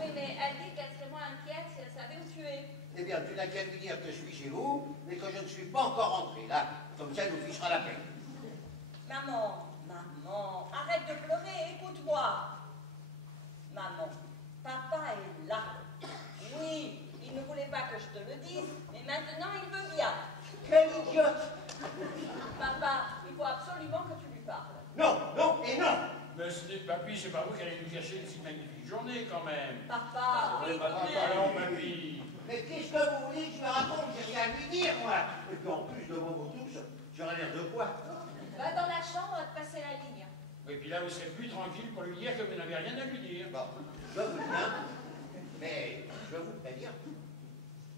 Oui, mais elle dit qu'elle serait moins inquiète si elle savait où tu es. Eh bien, tu n'as qu'à lui dire que je suis chez vous, mais que je ne suis pas encore rentré, là. Comme ça, elle nous fichera la paix. Maman, maman, arrête de pleurer, écoute-moi. Maman, papa est là. Oui, il ne voulait pas que je te le dise, mais maintenant il veut bien. Quelle idiote! Papa, il faut absolument que tu lui parles. Non, non et non! Mais ce n'est papy, c'est pas vous qui allez nous cacher une si magnifique journée quand même. Papa, oui, Allons, papy. Mais qu'est-ce que vous voulez que je me raconte? J'ai rien à lui dire, moi! Et puis en plus de vos tous, j'aurais l'air de quoi? va dans la chambre te passer la ligne. Oui, puis là, vous serez plus tranquille pour lui dire que vous n'avez rien à lui dire. Bon, je vous bien, mais je vous préviens.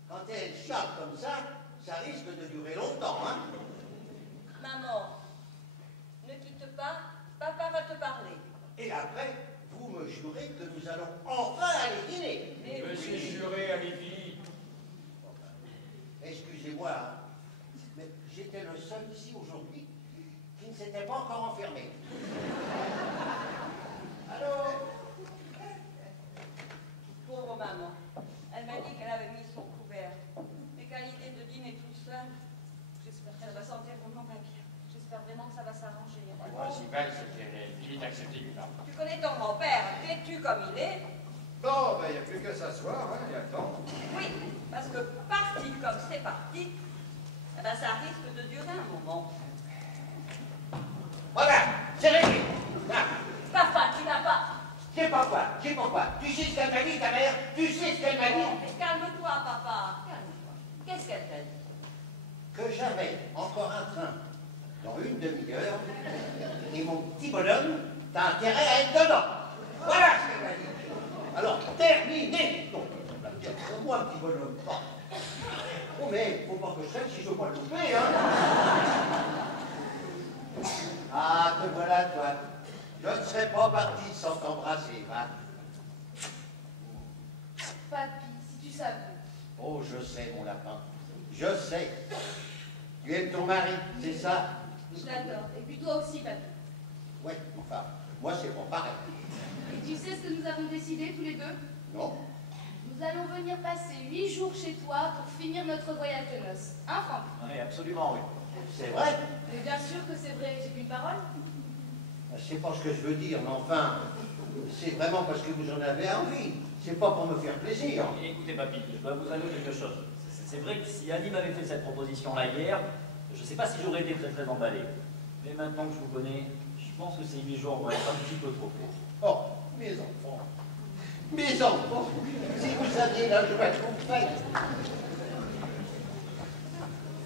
Quand elle charle comme ça risque de durer longtemps, hein? Maman, ne quitte pas, papa va te parler. Et après, vous me jurez que nous allons enfin aller dîner. Mais Monsieur oui. juré, allez vite. Excusez-moi, hein, mais j'étais le seul ici aujourd'hui qui ne s'était pas encore enfermé. Allô? Pauvre maman, elle m'a dit qu'elle avait mis son couvert. Mais qu'à l'idée de dîner tout seul, j'espère qu'elle va sentir vraiment pas bien. J'espère vraiment que ça va s'arranger. Le principal, c'est qu'il est accepté du pape. Tu connais ton grand-père, vêtu comme il est. Bon, ben, il n'y a plus qu'à s'asseoir, hein, il y a le temps. Oui, parce que parti comme c'est parti, eh ben, ça risque de durer un moment. Voilà, c'est réglé. Là, Papa, tu n'as pas... j'ai pas quoi, j'ai pas quoi. Tu sais ce qu'elle m'a dit, ta mère? Tu sais ce qu'elle m'a dit? Mais calme-toi, papa, calme-toi. Qu'est-ce qu'elle t'a dit? Que j'avais encore un train dans une demi-heure et mon petit bonhomme, t'as intérêt à être dedans. Voilà ce qu'elle m'a dit. Alors, terminé. Non, on va me dire, pour moi, un petit bonhomme, pas. Oh, mais faut pas que je sache si je veux pas le louper, hein. Ah, te voilà, toi. Je ne serais pas parti sans t'embrasser, va. Papy, si tu savais. Oh, je sais, mon lapin. Je sais. Tu aimes ton mari, c'est ça? Je l'adore. Et puis toi aussi, papy. Ouais, enfin, moi, c'est pas pareil. Et tu sais ce que nous avons décidé tous les deux? Non? Nous allons venir passer 8 jours chez toi pour finir notre voyage de noces. Hein, Franck? Oui, absolument, oui. C'est vrai? Mais bien sûr que c'est vrai, j'ai qu'une parole. C'est pas ce que je veux dire, mais enfin, c'est vraiment parce que vous en avez envie. C'est pas pour me faire plaisir. Écoutez, papy, je dois vous avouer quelque chose. C'est vrai que si Annie m'avait fait cette proposition-là hier, je ne sais pas si j'aurais été très très emballé. Mais maintenant que je vous connais, je pense que ces 8 jours vont être un petit peu trop courts. Oh, mes enfants. Mes enfants, si vous saviez la joie que vous me faites.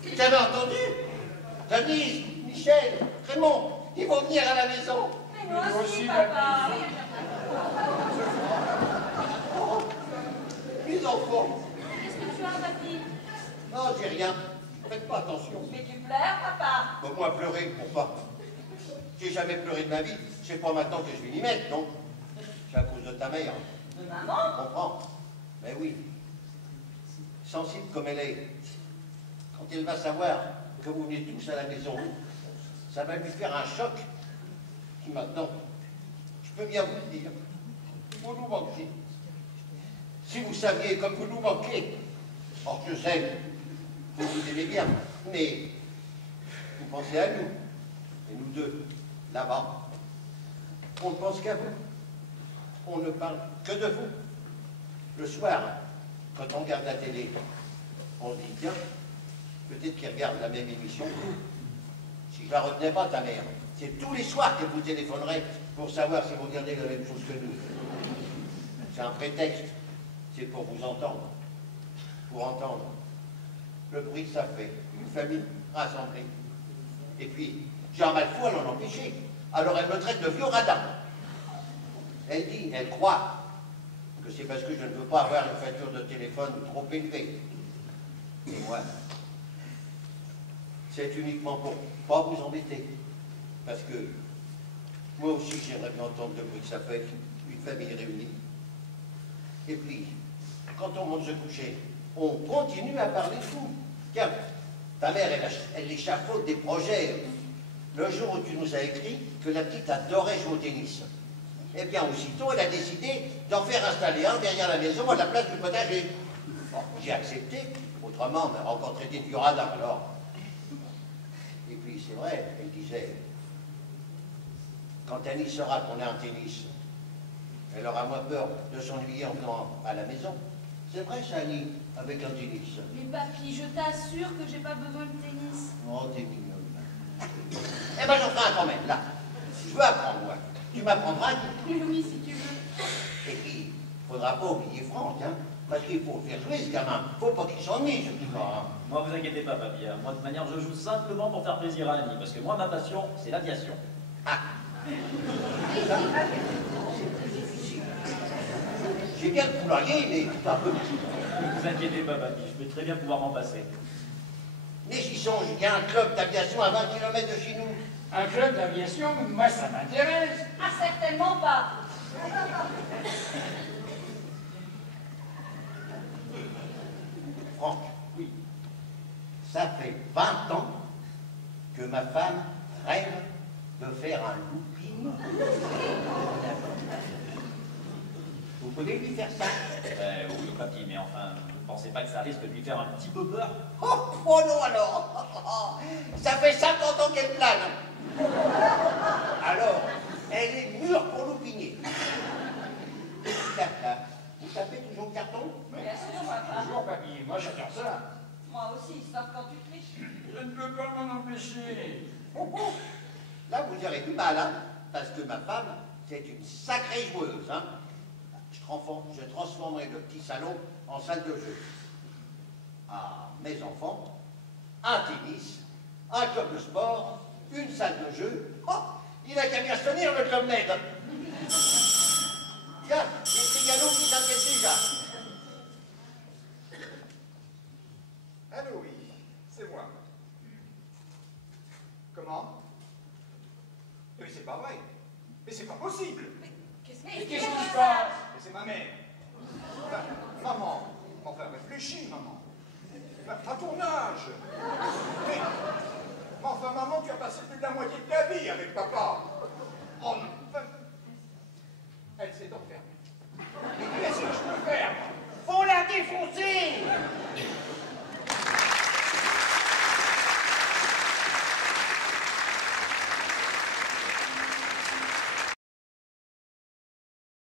Vous avez entendu? Denise, Michel, Raymond, ils vont venir à la maison. Mais moi aussi, papa. Oh, mes enfants. Qu'est-ce que tu as, papy? Non, j'ai rien. Faites pas attention. Mais tu pleures, papa. Bon, moi, pleurer, pourquoi? J'ai jamais pleuré de ma vie. C'est pas maintenant que je vais m'y mettre, non? C'est à cause de ta mère. De maman? Je comprends. Mais oui. Sensible comme elle est. Quand elle va savoir que vous venez tous à la maison, ça va lui faire un choc. Qui maintenant, je peux bien vous le dire, vous nous manquez. Si vous saviez comme vous nous manquez, or je sais, vous vous aimez bien, mais vous pensez à nous, et nous deux, là-bas. On ne pense qu'à vous. On ne parle que de vous. Le soir, quand on regarde la télé, on se dit, tiens, peut-être qu'il regarde la même émission que vous. Si je la retenais pas, ta mère, c'est tous les soirs qu'elle vous téléphonerait pour savoir si vous regardez la même chose que nous. C'est un prétexte. C'est pour vous entendre. Pour entendre le bruit que ça fait. Une famille rassemblée. Et puis, j'ai un mal fou à l'en empêcher. Alors elle me traite de vieux radin. Elle dit, elle croit que c'est parce que je ne veux pas avoir une facture de téléphone trop élevée. Et moi, c'est uniquement pour pas vous embêter. Parce que moi aussi, j'aimerais bien entendre le bruit que ça fait, une famille réunie. Et puis, quand on monte se coucher, on continue à parler de vous. Tiens, ta mère, elle échafaude des projets. Le jour où tu nous as écrit que la petite adorait jouer au tennis. Eh bien, aussitôt, elle a décidé d'en faire installer un derrière la maison à la place du potager. Bon, j'ai accepté, autrement, on m'aurait encore traité du radin, alors. Et puis, c'est vrai, elle disait, quand Annie saura qu'on a un tennis, elle aura moins peur de s'ennuyer en venant à la maison. C'est vrai, ça, Annie, avec un tennis. Mais papy, je t'assure que j'ai pas besoin de tennis. Oh, t'es mignonne. Eh ben, j'en ferai un quand même, là. Je veux apprendre, moi. Tu m'apprendras. Oui, si tu veux. Et puis, faudra pas oublier Franck, hein, parce qu'il faut le faire jouer, ce gamin. Faut pas qu'il s'ennuie, surtout pas. Hein. Moi, vous inquiétez pas, papy. Hein. Moi, de toute manière, je joue simplement pour faire plaisir à Annie, parce que moi, ma passion, c'est l'aviation. Ah. Ça, c'est très difficile. J'ai bien le poulailler, mais c'est un peu petit. Ne vous inquiétez pas, papy. Je vais très bien pouvoir m'en passer. Mais j'y songe, il y a un club d'aviation à 20 km de chez nous. Un club d'aviation, moi ça m'intéresse. Ah, certainement pas. Franck, oui, ça fait 20 ans que ma femme rêve de faire un looping. Vous pouvez lui faire ça? Oui, papy, mais enfin, vous ne pensez pas que ça risque de lui faire un petit peu peur? Oh non alors. Ça fait 50 ans qu'elle plane. Alors, elle est mûre pour loupiner. Vous tapez toujours le carton? Bien sûr, papa. Toujours, papy, moi j'adore ça. Moi aussi, sauf quand tu triches. Je ne peux pas m'en empêcher. Là, vous aurez du mal, hein, parce que ma femme, c'est une sacrée joueuse. Hein. Je transformerai le petit salon en salle de jeu. À mes enfants, un tennis, un club de sport, une salle de jeu. Oh, il a qu'à bien se tenir, le club Med. Tiens, les Trigano qui s'inquiètent déjà. Allô, oui, c'est moi. Comment? Mais c'est pas vrai. Mais c'est pas possible. Mais qu'est-ce qui se passe? Mais c'est ma mère. Enfin, maman. Enfin, réfléchis, maman. À ton âge. Mais enfin, maman, tu as passé plus de la moitié de ta vie avec papa. Oh non. Enfin, elle s'est enfermée